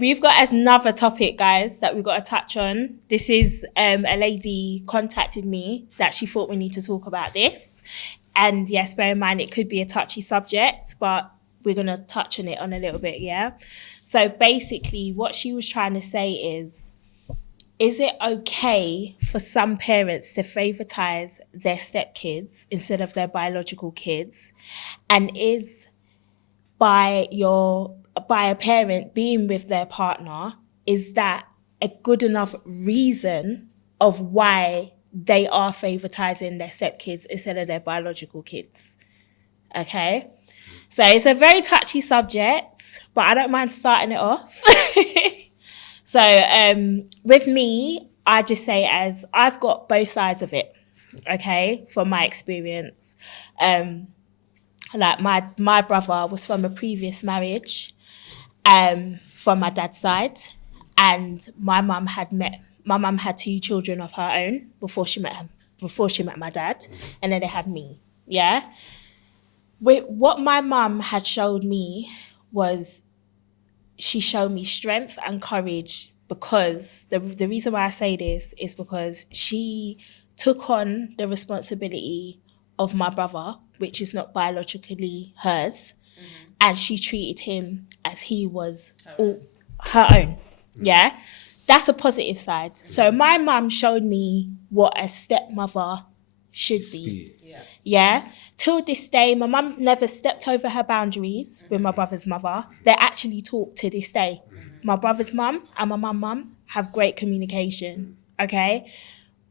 we've got another topic, guys, that we've got to touch on. This is a lady contacted me that she thought we need to talk about this. And yes, bear in mind, it could be a touchy subject, but we're going to touch on it on a little bit, yeah? So basically, what she was trying to say is it okay for some parents to favoritize their stepkids instead of their biological kids? And is by a parent being with their partner, is that a good enough reason of why they are favoritizing their stepkids instead of their biological kids? Okay? So it's a very touchy subject, but I don't mind starting it off. So with me, I just say as I've got both sides of it, okay, from my experience. Like my brother was from a previous marriage from my dad's side, and my mum had 2 children of her own before she met my dad, and then they had me. Yeah. What my mum had showed me was she showed me strength and courage, because the reason why I say this is because she took on the responsibility of my brother, which is not biologically hers, and she treated him as he was her own. Yeah, that's a positive side. So my mum showed me what a stepmother should be. Yeah. Till this day, my mum never stepped over her boundaries with my brother's mother. They actually talk to this day. My brother's mum and my mum have great communication. Okay.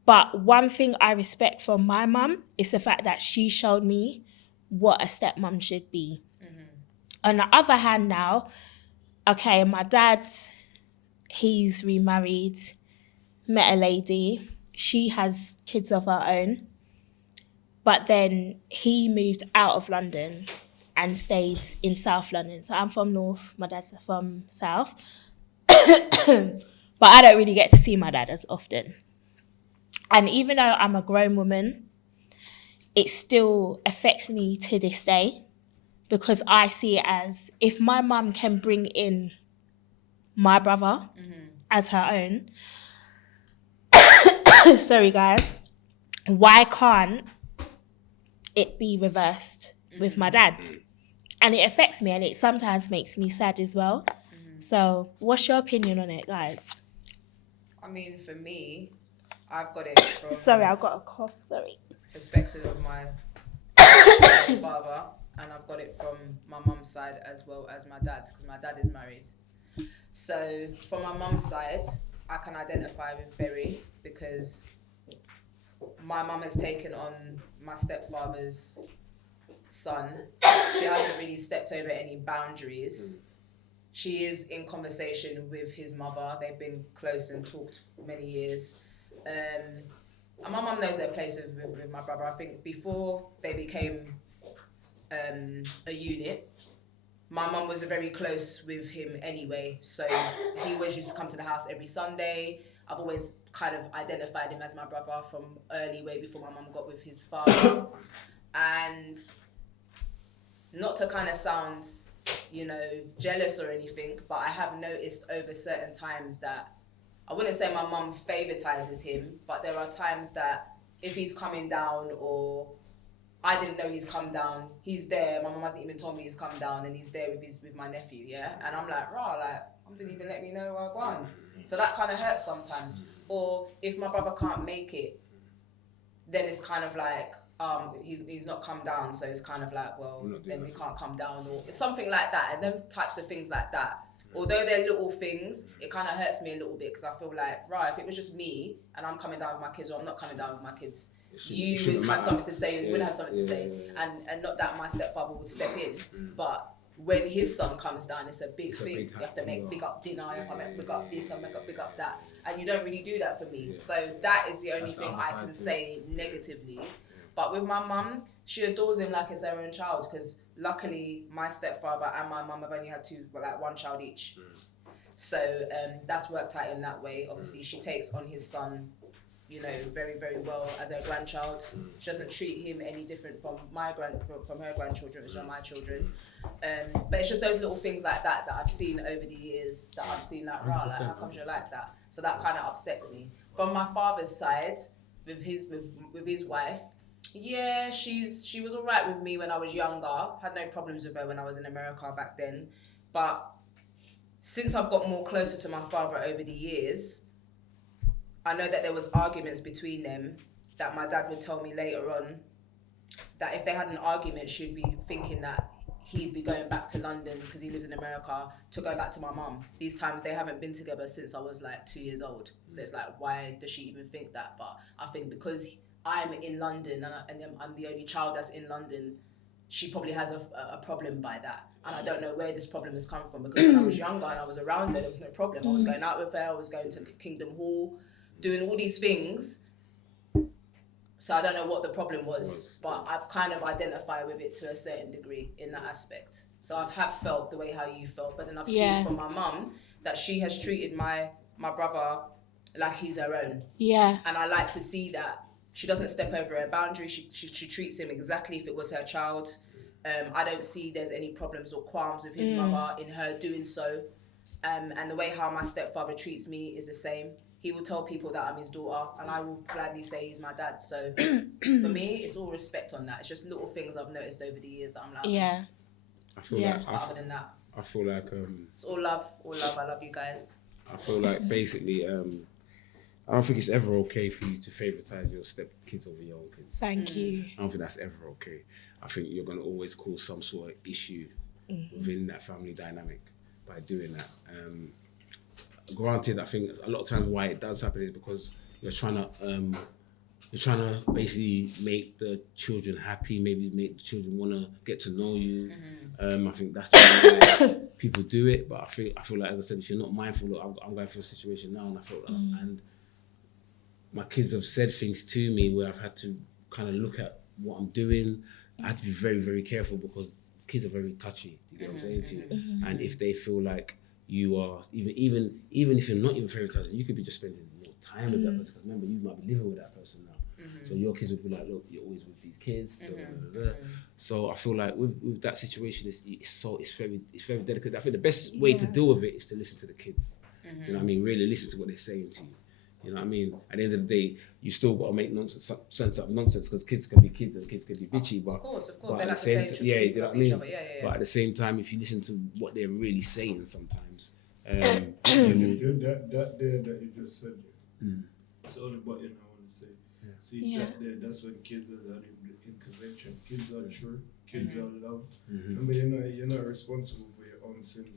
But one thing I respect from my mum is the fact that she showed me what a stepmom should be. On the other hand now, okay, my dad, he's remarried, met a lady. She has kids of her own. But then he moved out of London and stayed in South London. So I'm from North, my dad's from South. But I don't really get to see my dad as often. And even though I'm a grown woman, it still affects me to this day, because I see it as, if my mum can bring in my brother as her own, sorry guys, why can't it be reversed with my dad? And it affects me, and it sometimes makes me sad as well. So what's your opinion on it, guys? I mean, for me, I've got it from... Sorry, I've got a cough, sorry. ...perspective of my father, and I've got it from my mum's side as well as my dad's, because my dad is married. So from my mum's side, I can identify with Berry, because my mum has taken on my stepfather's son. She hasn't really stepped over any boundaries. She is in conversation with his mother. They've been close and talked for many years. And my mum knows her place with my brother. I think before they became a unit, my mum was very close with him anyway. So he always used to come to the house every Sunday. I've always kind of identified him as my brother from early way before my mum got with his father. And not to kind of sound, jealous or anything, but I have noticed over certain times that, I wouldn't say my mum favoritizes him, but there are times that if he's coming down or I didn't know he's come down, he's there, my mum hasn't even told me he's come down, and he's there with my nephew, yeah? And I'm like, rah, mum didn't even let me know where I'm going. So that kind of hurts sometimes. Or if my brother can't make it, then it's kind of like, he's not come down, so it's kind of like, well, then we can't come down, or it's something like that. And them types of things like that, although they're little things, it kind of hurts me a little bit, because I feel like, right, if it was just me and I'm coming down with my kids, or I'm not coming down with my kids, you would have something to say, or you wouldn't have something to say. And not that my stepfather would step in, but when his son comes down, it's a big thing. You have to make big up dinner, you have to make big up this and make big up that. And you don't really do that for me. So that is the only thing I can say negatively. But with my mum, she adores him like it's her own child, because luckily my stepfather and my mum have only had one child each. So that's worked out in that way. Obviously, she takes on his son you know, very, very well as her grandchild. She doesn't treat him any different from from her grandchildren, which are my children. But it's just those little things like that I've seen over the years that I've seen like, rah, like, how come you're like that? So that kind of upsets me. From my father's side, with his wife, yeah, she was all right with me when I was younger. Had no problems with her when I was in America back then. But since I've got more closer to my father over the years, I know that there was arguments between them that my dad would tell me later on that if they had an argument, she'd be thinking that he'd be going back to London because he lives in America to go back to my mum. These times they haven't been together since I was like 2 years old. So it's like, why does she even think that? But I think because I'm in London and I'm the only child that's in London, she probably has a problem by that. And I don't know where this problem has come from, because when I was younger and I was around her, there was no problem. I was going out with her, I was going to Kingdom Hall, doing all these things. So I don't know what the problem was, but I've kind of identified with it to a certain degree in that aspect. So I have felt the way how you felt, but then I've seen from my mum that she has treated my brother like he's her own. Yeah. And I like to see that she doesn't step over her boundary. She treats him exactly if it was her child. I don't see there's any problems or qualms with his mother in her doing so. And the way how my stepfather treats me is the same. He will tell people that I'm his daughter, and I will gladly say he's my dad. So for me, it's all respect on that. It's just little things I've noticed over the years that I'm like, I feel like, other than that, I feel like it's all love. I love you guys. I feel like basically, I don't think it's ever okay for you to favouritize your step kids over your own kids. Thank you. I don't think that's ever okay. I think you're going to always cause some sort of issue within that family dynamic by doing that. Granted, I think a lot of times why it does happen is because you're trying to basically make the children happy, maybe make the children want to get to know you. I think that's why people do it. But I feel like, as I said, if you're not mindful, look, I'm going through a situation now, and I felt like, and my kids have said things to me where I've had to kind of look at what I'm doing. I had to be very, very careful because kids are very touchy. You get what I'm saying to you? And if they feel like you are, even if you're not even favoritizing, you could be just spending more time with that person. Because remember, you might be living with that person now. So your kids would be like, look, you're always with these kids. So I feel like with that situation, it's very delicate. I think the best way to deal with it is to listen to the kids. You know what I mean? Really listen to what they're saying to you. You know what I mean? At the end of the day, you still got to make sense of nonsense, because kids can be kids and kids can be bitchy. But of course, but they at like the same to play you know what I mean? But at the Yeah. same time, if you listen to what they're really saying, sometimes that there that you just said, it's all about it. I want to say, see that there, that's when kids are the intervention. Kids are true. Kids are love. Remember, you're not responsible for your own sins.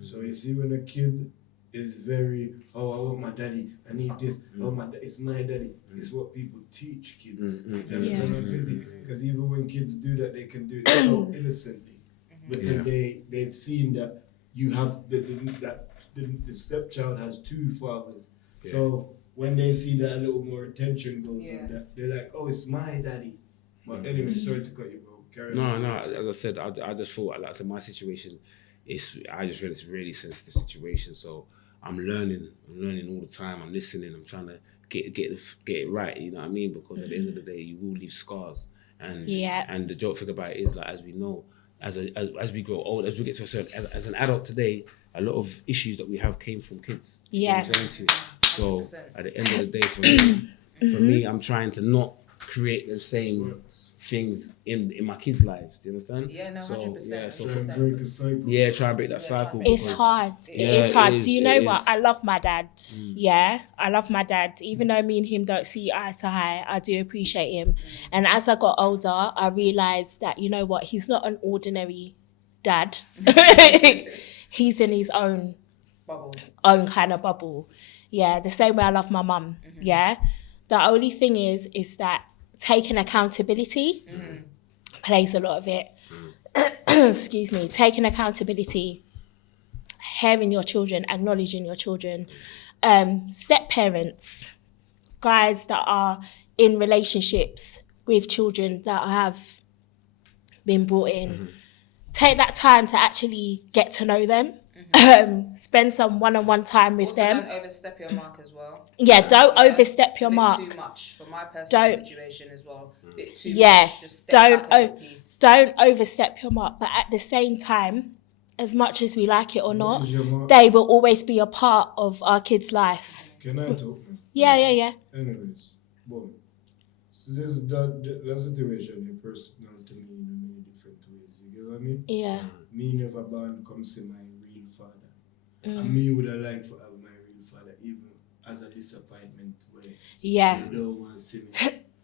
So you see, when a kid is very, I want my daddy, I need this, it's my daddy. It's what people teach kids. Because even when kids do that, they can do it so innocently. Because they've seen that you have the stepchild has two fathers. So when they see that a little more attention goes on that, they're like, oh, it's my daddy. But anyway, sorry to cut you, bro. Carry on. No, as I said, I just thought, like I said, my situation I just feel it's a really sensitive situation. So I'm learning all the time. I'm listening. I'm trying to get it right. You know what I mean? Because at the end of the day, you will leave scars. And the joke thing about it is, like, as we know, as we grow old, as we get to a certain, as an adult today, a lot of issues that we have came from kids. You know what I'm saying to you? So 100%. At the end of the day, for me, I'm trying to not create the same things in my kids' lives. Do you understand? Yeah, no, 100%. Try and break a cycle. Yeah, try and break that cycle. It's hard. It is hard. Do you know what? Is. I love my dad. Yeah, I love my dad. Even though me and him don't see eye to eye, I do appreciate him. And as I got older, I realised that, you know what? He's not an ordinary dad. He's in his own kind of bubble. Yeah, the same way I love my mum. Yeah. The only thing is that taking accountability plays a lot of it. Excuse me. Taking accountability, hearing your children, acknowledging your children. Step parents, guys that are in relationships with children that have been brought in. Take that time to actually get to know them. Spend some one-on-one time with Also, them. don't overstep your mark as well. Yeah, don't Yeah. overstep It's your a bit mark. too much for my personal Don't- situation as well. Bit too Yeah, much. Just step don't back a little piece. don't overstep your mark. But at the same time, as much as we like it or What not, is your mark? they will always be a part of our kids' lives. Can I talk? Yeah. Anyways, boom. So there's that situation is personal to me in many different ways. You get what I mean? Yeah. Me never born come see my real father. Mm. And me would have liked to have my real father even as a disappointment where Yeah. you don't want to see me,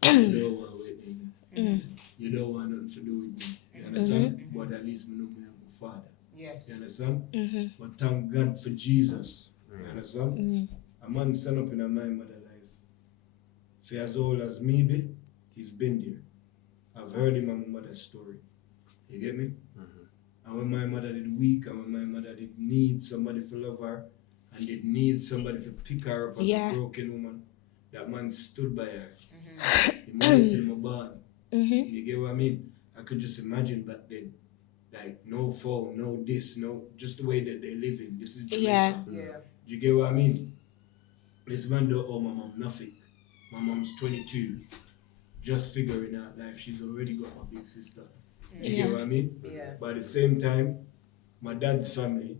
you don't want to wait with me, Mm. you don't want nothing to do with me. You understand? But at least me know me have my father. Yes. You understand? Mm-hmm. But thank God for Jesus. You understand? Mm. A man stand up in a my mother life. For as old as me be, he's been there. I've heard him and my mother's story. You get me? And when my mother did weak, and when my mother did need somebody to love her, and did need somebody to pick her up as Yeah. a broken woman, that man stood by her. He made it till my born. Mm-hmm. You get what I mean? I could just imagine back then. Like, no phone, no this, no, just the way that they live in. This is Jamaica. Yeah. Yeah. You get what I mean? This man don't owe my mom nothing. My mom's 22, just figuring out life. She's already got my big sister. You Yeah. get what I mean? Yeah. But at the same time, my dad's family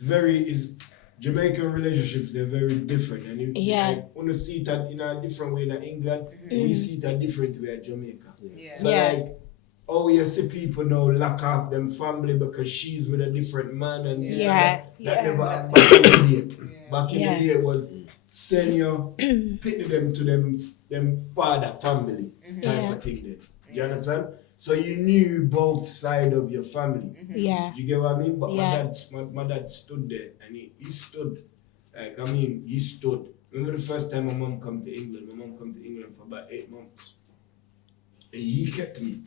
is Jamaican relationships. They're very different, and you Yeah. like want to see that in a different way than England. We see it a different way at Jamaica. Yeah. So Yeah. like, oh, you see people now lock off them family because she's with a different man and this and Yeah. that. Yeah. That never happened back in the day. Yeah. Back in Yeah. the day it was send your pity them to them father family type Yeah. of thing then. Do you understand? So you knew both sides of your family. Yeah. Do you get what I mean? But Yeah. my dad stood there and he stood. Like, I mean, he stood. Remember the first time my mom come to England? My mom come to England for about 8 months. And he kept me.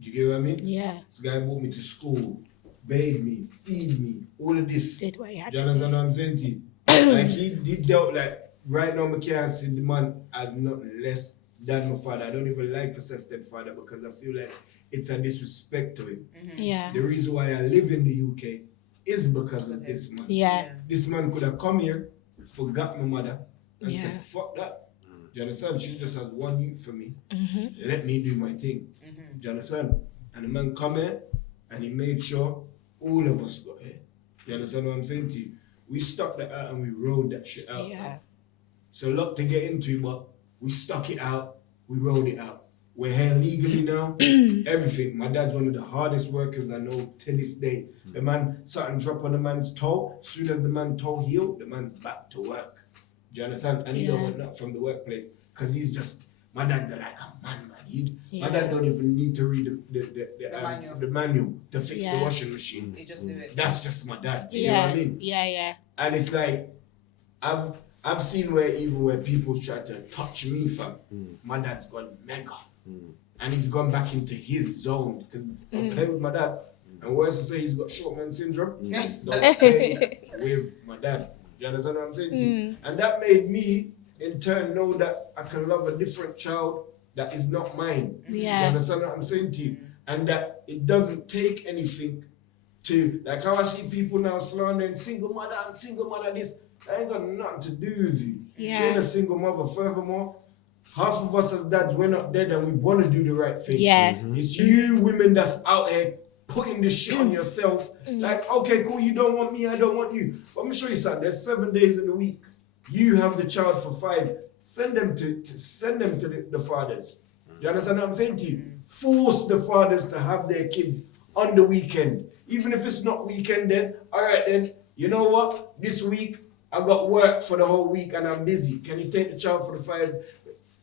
Do you get what I mean? Yeah. This guy brought me to school, bathed me, feed me, all of this. Did what you had Do you to understand do. what I'm saying to you? Like, he dealt, like, right now, I can't see the man as nothing less than my father. I don't even like to say stepfather because I feel like it's a disrespect to him. Yeah. The reason why I live in the UK is because of this man. Yeah. This man could have come here, forgot my mother, and Yeah. said, fuck that. Do you understand? She just has one youth for me. Mm-hmm. Let me do my thing. Do you understand? And the man come here and he made sure all of us got here. Do you understand what I'm saying to you? We stuck that out and we rode that shit out. Yeah. So a lot to get into, but we stuck it out, we rode it out. We're here legally now, everything. My dad's one of the hardest workers I know to this day. The man, something drop on the man's toe, as soon as the man's toe healed, the man's back to work. Do you understand? And he don't Yeah. want that from the workplace, because he's just, my dad's like a man. Yeah. My dad don't even need to read manual. the manual to fix Yeah. the washing machine. They just do it. That's just my dad, do you know what Yeah. I mean? Yeah. And it's like, I've seen where people try to touch me, fam. My dad's gone mega. And he's gone back into his zone. Because I'm playing with my dad. And worse to say, he's got short man syndrome. Don't play with my dad. Do you understand what I'm saying to you? And that made me, in turn, know that I can love a different child that is not mine. Do you Yeah. understand what I'm saying to you? And that it doesn't take anything to, like how I see people now slandering single mother this. That ain't got nothing to do with you. Yeah. She ain't a single mother. Furthermore, half of us as dads, we're not dead and we want to do the right thing. Yeah. It's you women that's out here putting this shit on yourself. Like, okay, cool, you don't want me, I don't want you. But I'm gonna show you something. There's 7 days in the week. You have the child for 5. Send them to the fathers. Do you understand what I'm saying to you? Force the fathers to have their kids on the weekend. Even if it's not weekend then, all right then, you know what? This week, I got work for the whole week and I'm busy. Can you take the child for the 5,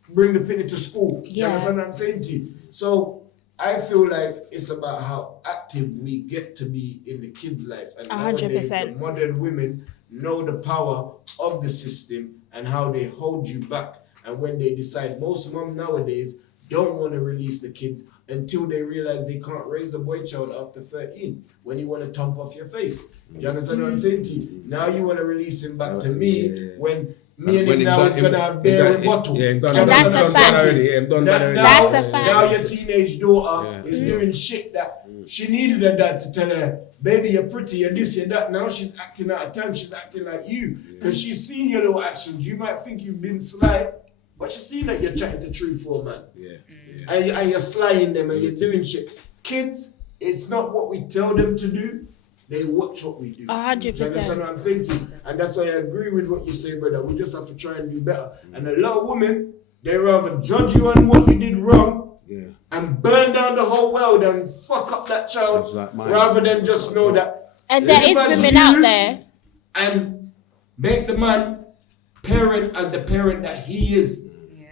bring the penny to school? Do you Yeah. understand what I'm saying to you? So I feel like it's about how active we get to be in the kids' life. And nowadays, 100%. the modern women know the power of the system and how they hold you back. And when they decide, most moms nowadays don't want to release the kids until they realize they can't raise a boy child after 13, when you want to thump off your face. Do you understand what I'm saying to you? Now you want to release him back to me when me and When him now is gonna have bare rebuttal. Yeah, him done. And that's a fact. Already. Yeah, him done That already. That's a fact. Now your teenage daughter Yeah. is doing shit that she needed her dad to tell her, baby, you're pretty, you're this, you're that. Now she's acting out of time, she's acting like you. Because she's seen your little actions. You might think you've been sly, but she's seen that you're chatting the truth for, man. Yeah. And you're slying them and you're doing shit. Kids, it's not what we tell them to do. They watch what we do. 100%. Do you understand what I'm saying to you? And that's why I agree with what you say, brother. We just have to try and do better. And a lot of women, they rather judge you on what you did wrong and burn down the whole world and fuck up that child Like rather than just know that. And there is live as women you out there. And make the man parent as the parent that he is.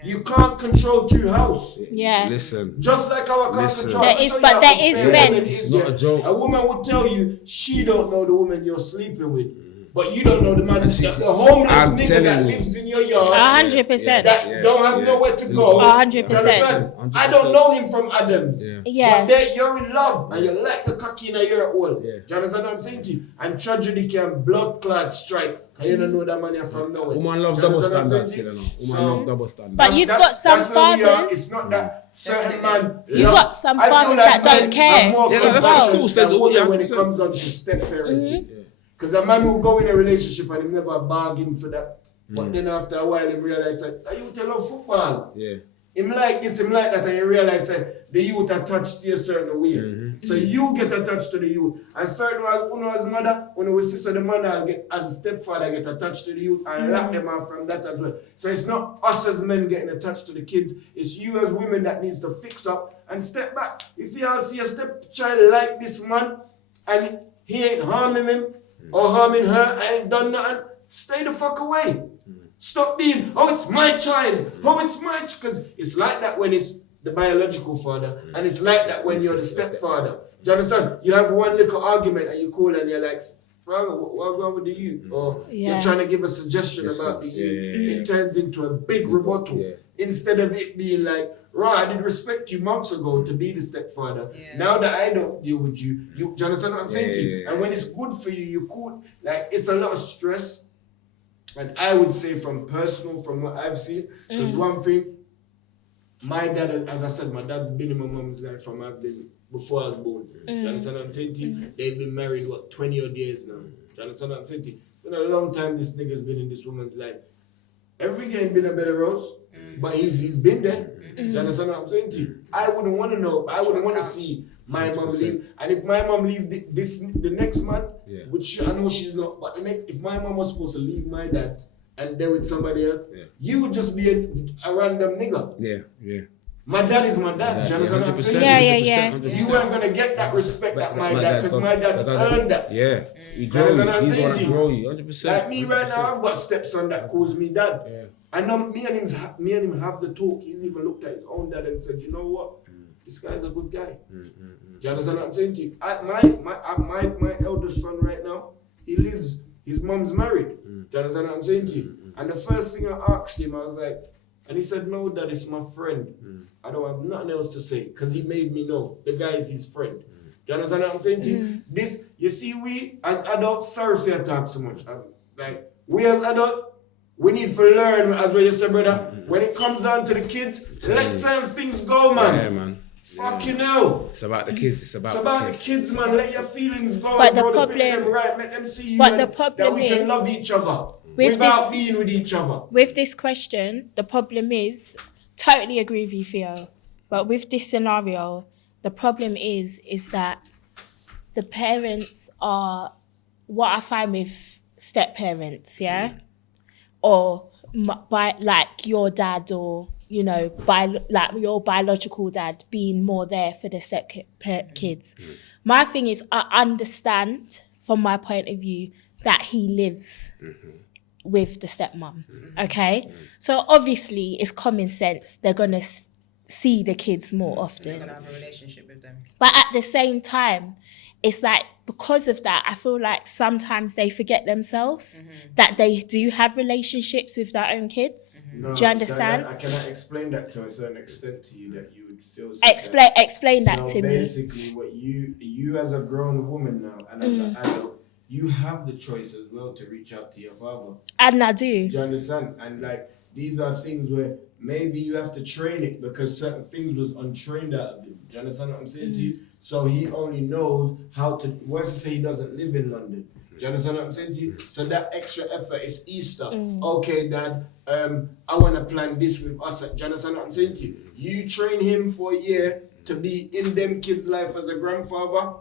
You can't control two houses. Yeah. Listen. Just like how I can't Listen. control. There I'll is- show you but how there unfair is a men. woman is, It's not a joke. A woman will tell you she don't know the woman you're sleeping with, but you don't know the man, the homeless I'm nigga telling that you. lives in your yard. 100%. That don't have nowhere to go. 100%. Do you understand? I don't know him from Adams. Yeah. But there, you're in love and you like the cocky in your hole. Yeah. Do you understand what I'm saying to you? And tragedy can blood clot strike. Because you don't know that man you're from nowhere. Woman love Do you double understand what I'm standards, saying you to know. you? Woman love double standards. But you've got some that's where we are. fathers. It's not that certain Definitely. man. You've got some fathers that don't care More Yeah, that's compassion cool. than There's all- women when it 100%. comes on to step parenting. Because a man will go in a relationship and he never bargain for that. But then after a while, he realize that you tell him football. Yeah. Him like this, him like that, and you realize that the youth attached to a certain way. So you get attached to the youth. And certain as mother, when we sister, the mother get as a stepfather get attached to the youth and lock them out from that as well. So it's not us as men getting attached to the kids, it's you as women that needs to fix up and step back. If you all see a stepchild like this man and he ain't harming him or harming her, I ain't done nothing, stay the fuck away. Stop being, oh, it's my child. Oh, it's my child. Because it's like that when it's the biological father, and it's like that when you're the stepfather. Do you understand? You have one little argument and you call and you're like, bro, what's wrong with the youth? Or you're trying to give a suggestion about the youth. It turns into a big rebuttal. Instead of it being like, right, I did respect you months ago to be the stepfather. Now that I don't deal with you, do you understand what I'm saying to you? And when it's good for you, you cool. Like, it's a lot of stress. And I would say from what I've seen, because one thing, my dad, as I said, my dad's been in my mom's life from before I was born. Do you understand what I'm saying to you? They've been married, 20 odd years now. Do you understand what I'm saying to you? It's been a long time this nigga's been in this woman's life. Every game been a better rose, but he's been there. Do you understand what I'm saying to you? I wouldn't want to know, I wouldn't want to see my mom leave. And if my mom leave the next month, which I know she's not, but if my mom was supposed to leave my dad and there with somebody else, you would just be a random nigga. Yeah. My dad is my dad. Do you understand what I'm saying? Yeah. You weren't gonna get that respect that my dad, because my dad earned that. Yeah. He grow you. He's gonna grow you. 100%. Like me right now, I've got stepson that calls me dad. I know me and him have the talk. He's even looked at his own dad and said, you know what? This guy's a good guy. Do you understand what I'm saying to you? My eldest son right now, his mom's married. Do you understand what I'm saying to you? And the first thing I asked him, I was like, and he said, no, Dad, it's my friend. I don't have nothing else to say, because he made me know the guy is his friend. Do you understand what I'm saying to you? This, you see, we as adults, sorry for you talk so much. Like, we as adults, we need to learn, as well you said, brother, when it comes down to the kids, let certain things go, man. Yeah, man. Fucking hell. It's about the kids. It's about the kids, man. Let your feelings go. But the bro. problem- Let them right. Let them see you. but and the problem that we can is, love each other with without this- being with each other. With this question, the problem is, totally agree with you, Theo, but with this scenario, the problem is that the parents are, what I find with step parents, or by like your dad, or you know, like your biological dad being more there for the step kids. My thing is, I understand from my point of view that he lives with the stepmom, okay? So obviously it's common sense, they're gonna see the kids more often. You're gonna have a relationship with them. But at the same time, it's like, because of that, I feel like sometimes they forget themselves that they do have relationships with their own kids. No, Do you understand? I cannot explain that to a certain extent to you that you would feel. Explain that to me. Basically, what you as a grown woman now and as an adult, you have the choice as well to reach out to your father. And I Do do. you understand? And like, these are things where maybe you have to train it because certain things was untrained out of him. Do you understand what I'm saying to you? So he only knows how to, what's to say he doesn't live in London. Do you understand what I'm saying to you? So that extra effort is Easter. Okay, Dad, I want to plan this with us. Do you understand what I'm saying to you? You train him for a year to be in them kids' life as a grandfather.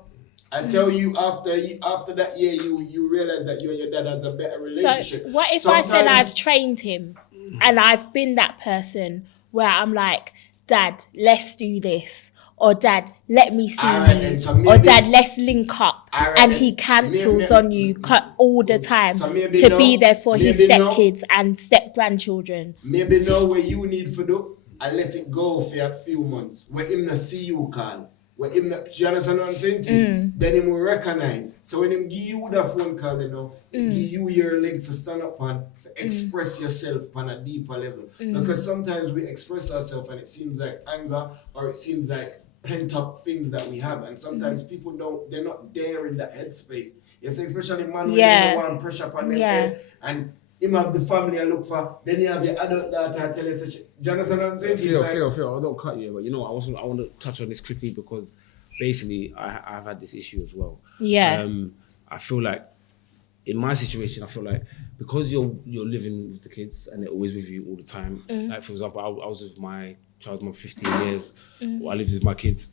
I tell you, after that year, you realize that you and your dad has a better relationship. So what if I said I've trained him and I've been that person where I'm like, Dad, let's do this. Or Dad, let me see you. so maybe, or Dad, let's link up. Alright, And he cancels on you all the time So to no, be there for his maybe no. stepkids and step-grandchildren. Maybe know where you need for do and let it go for a few months. Where him not see you call. Where him not, do you understand what I'm saying to you? Then him will recognize. So when him give you the phone call, you know, give you your leg to stand up on, to express yourself on a deeper level. Because sometimes we express ourselves and it seems like anger or it seems like pent up things that we have. And sometimes people they're not there in that headspace. Yes, especially man when they want pressure upon their head. And him have the family I look for, then you have your adult daughter I tell you such. Do you understand what I'm saying? Phil, I don't cut you, but you know, I want to touch on this quickly because basically I've had this issue as well. Yeah. I feel like in my situation, I feel like because you're living with the kids and they're always with you all the time. Like for example, I was with my child's mom 15 years. I lived with my kids.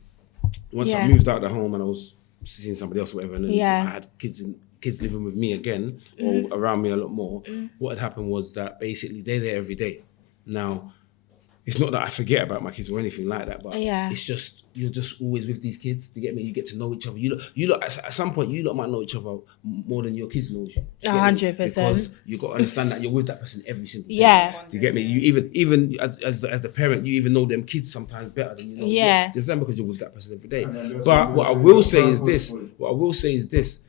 Once I moved out of the home and I was seeing somebody else or whatever, and then I had kids living with me again or around me a lot more. What had happened was that basically they're there every day. Now, it's not that I forget about my kids or anything like that, but it's just, you're just always with these kids. You get me? You get to know each other. You lot, at some point, you lot might know each other more than your kids know you. 100%. Because you got to understand that you're with that person every single day. Yeah. You get me? You even as the parent, you even know them kids sometimes better than you know. Yeah. You understand? Because you're with that person every day. But what I will say is this.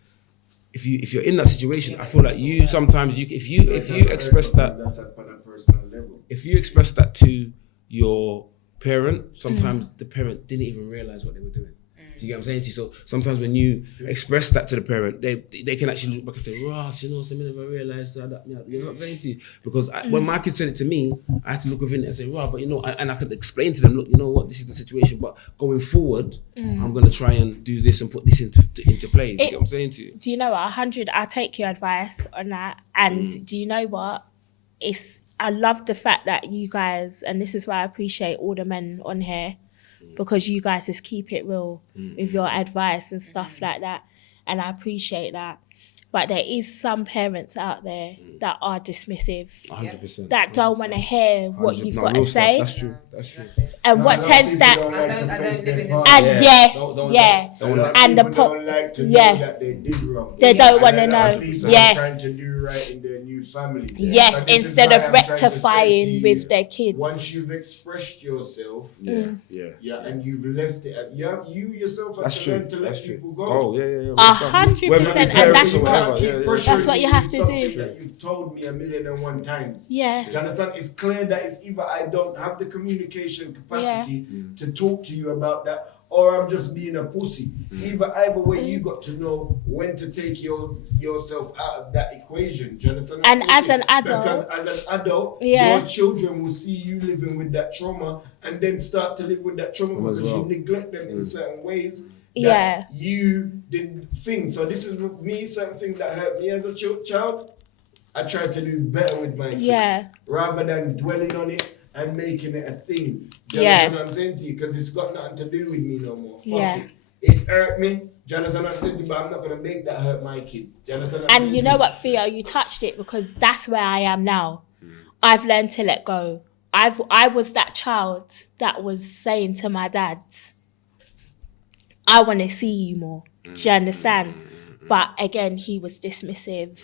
If you're in that situation, I feel like you sometimes if you express that, that's on a personal level. if you express that to your parent, sometimes the parent didn't even realize what they were doing. Do you get what I'm saying to you? So sometimes when you express that to the parent, they can actually look back and say, Ross, you know, I never realized that. You know what I'm saying to you? Because when my kids said it to me, I had to look within it and say, Ross, but you know, and I could explain to them, look, you know what, this is the situation, but going forward, I'm going to try and do this and put this into play. Do you get what I'm saying to you? Do you know what? 100, I'll take your advice on that. And do you know what? I love the fact that you guys, and this is why I appreciate all the men on here, because you guys just keep it real with your advice and stuff like that. And I appreciate that. But there is some parents out there that are dismissive. 100%. That don't want to hear what you've got to say. That's true. That's true. And what tends that... I don't live in this. And yes, And the don't like to know that they did wrong. They don't want to And know. people are Yes. trying to do right in their new family. Yes, But this is instead why of I'm trying to say to rectifying you, with their kids. Once you've expressed yourself, Yeah. and you've left it, you yourself have That's to true. learn to let people go. Oh, yeah. 100%, and that's what you have to do. That you've told me 1,000,001 times. Yeah. Do you understand? It's clear that it's either I don't have the communication capacity to talk to you about that, or I'm just being a pussy. Either way, you got to know when to take yourself out of that equation. Do you understand? And as an adult, because as an adult, your children will see you living with that trauma, and then start to live with that trauma because you neglect them in certain ways. That you didn't think. So this is me, certain things that hurt me as a child. I try to do better with my kids rather than dwelling on it and making it a thing. Do you understand what I'm saying to you? Because it's got nothing to do with me no more. Fuck it. It hurt me. Do you understand what I'm saying to you? But I'm not going to make that hurt my kids. Do you understand what I'm saying? And you know what, Theo, you touched it because that's where I am now. I've learned to let go. I was that child that was saying to my dad, I want to see you more. Do you understand? But again, he was dismissive.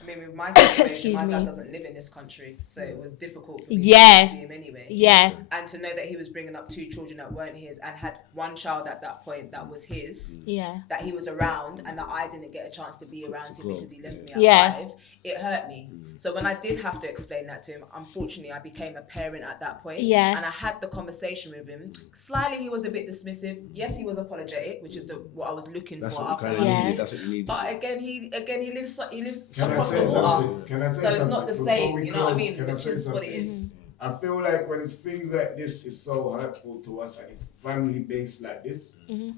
I mean, with my situation, my dad doesn't live in this country, so it was difficult for me to see him anyway. Yeah. And to know that he was bringing up 2 children that weren't his and had one child at that point that was his, that he was around and that I didn't get a chance to be around him because he left me at 5, it hurt me. So when I did have to explain that to him, unfortunately, I became a parent at that point. Yeah. And I had the conversation with him. Slightly, he was a bit dismissive. Yes, he was apologetic, which is what I was looking That's for what after you my kind of Yeah. needed. That's what you needed. But again, he lives Can I across say the water. something? Can I say So something? it's not the Before same, we you know what I close, mean? can I Which say is what it something? is. I feel like when things like this is so hurtful to us and it's family based like this, I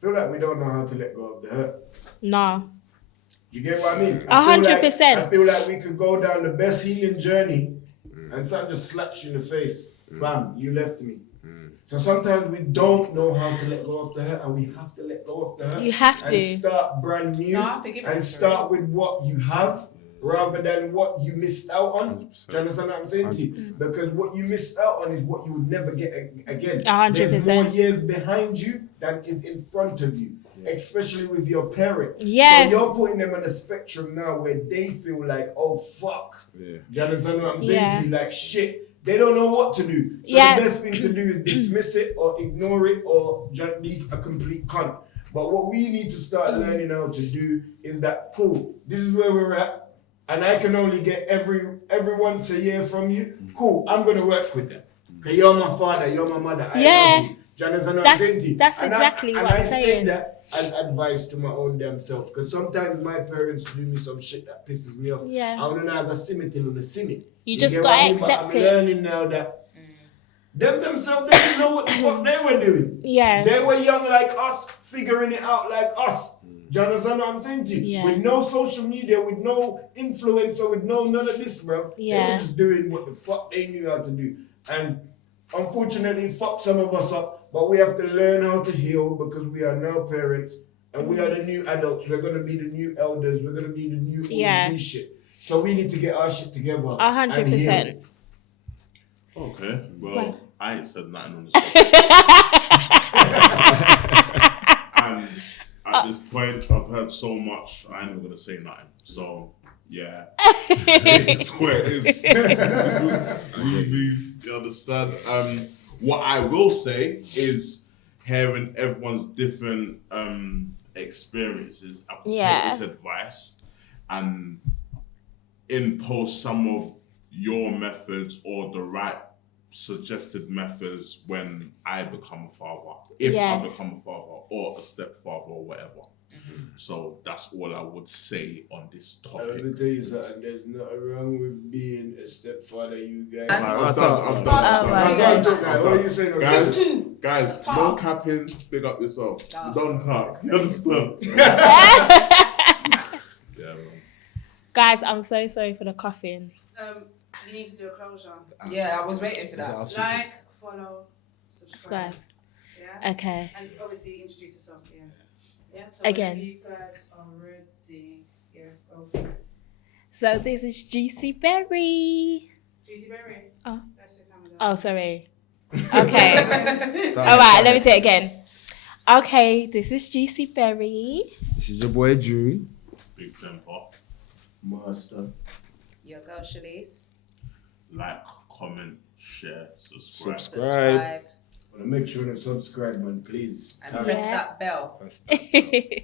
feel like we don't know how to let go of the hurt. No. Do you get what I mean? 100%. I feel like we could go down the best healing journey and something just slaps you in the face. Bam, you left me. So sometimes we don't know how to let go of the hurt and we have to let go of the hurt. You have and to. start brand new No, I forgive and you, start with what you have rather than what you missed out on. 100%. Do you understand what I'm saying to you? 100%. Because what you missed out on is what you would never get again. 100%. There's more years behind you than is in front of you. Especially with your parent. Yes. So you're putting them on a spectrum now where they feel like, oh fuck. Yeah. Do you understand what I'm saying Yeah. to you? Like shit. They don't know what to do. So Yeah. the best thing to do is dismiss it or ignore it or just be a complete cunt. But what we need to start learning how to do is that, cool, this is where we're at, and I can only get every once a year from you. Cool, I'm gonna work with that. Cause you're my father, you're my mother. I Yeah. love you. Do you understand what I'm saying to you? That's And exactly and what I'm I say saying. that as advice to my own damn self. Because sometimes my parents do me some shit that pisses me off. Yeah. I don't know how to see it till I see it. You just get gotta what I mean? But accept I'm it. learning now that them themselves, they didn't know what the fuck they were doing. Yeah. They were young like us, figuring it out like us. Do you understand what I'm saying to you? Yeah. With no social media, with no influencer, with none of this, bro. They Yeah. were just doing what the fuck they knew how to do. And unfortunately, fuck some of us up. But we have to learn how to heal because we are now parents and we are the new adults. We're gonna be the new elders. We're gonna be the new all of this shit. So we need to get our shit together. 100%. Okay, well, Right. I ain't said nothing on the subject. And at this point, I've heard so much, I ain't even gonna say nothing. So, yeah. It's where it is. We move, you understand? What I will say is hearing everyone's different experiences, I will Yeah. take this advice and impose some of your methods or the right suggested methods when I become a father, if Yes. I become a father or a stepfather or whatever. So that's all I would say on this Let topic. me tell you something, there's nothing wrong with being a stepfather, you guys. And- I'm done. Oh, right. What are you saying? Guys, Two. guys, Talk. no capping, big up yourself. Oh. Don't talk. You understand? Yeah, man. Guys, I'm so sorry for the coughing. You need to do a closure. Yeah, I was waiting for that. Like, follow, subscribe. Subscribe. Yeah. Okay. And obviously introduce yourself to you. Yeah. So Again. whenever you guys are ready. Yeah. Go for it. So this is Juicy Berry. Juicy Berry. Oh. That's the camera. Oh, sorry. Okay. All right, let me say it again. Okay, this is Juicy Berry. This is your boy Drew. Big temper. Master. Your girl Shalice. Like, comment, share, subscribe. Subscribe. Wanna make sure to subscribe, man, please. And Tap press Yeah. that bell. That's that.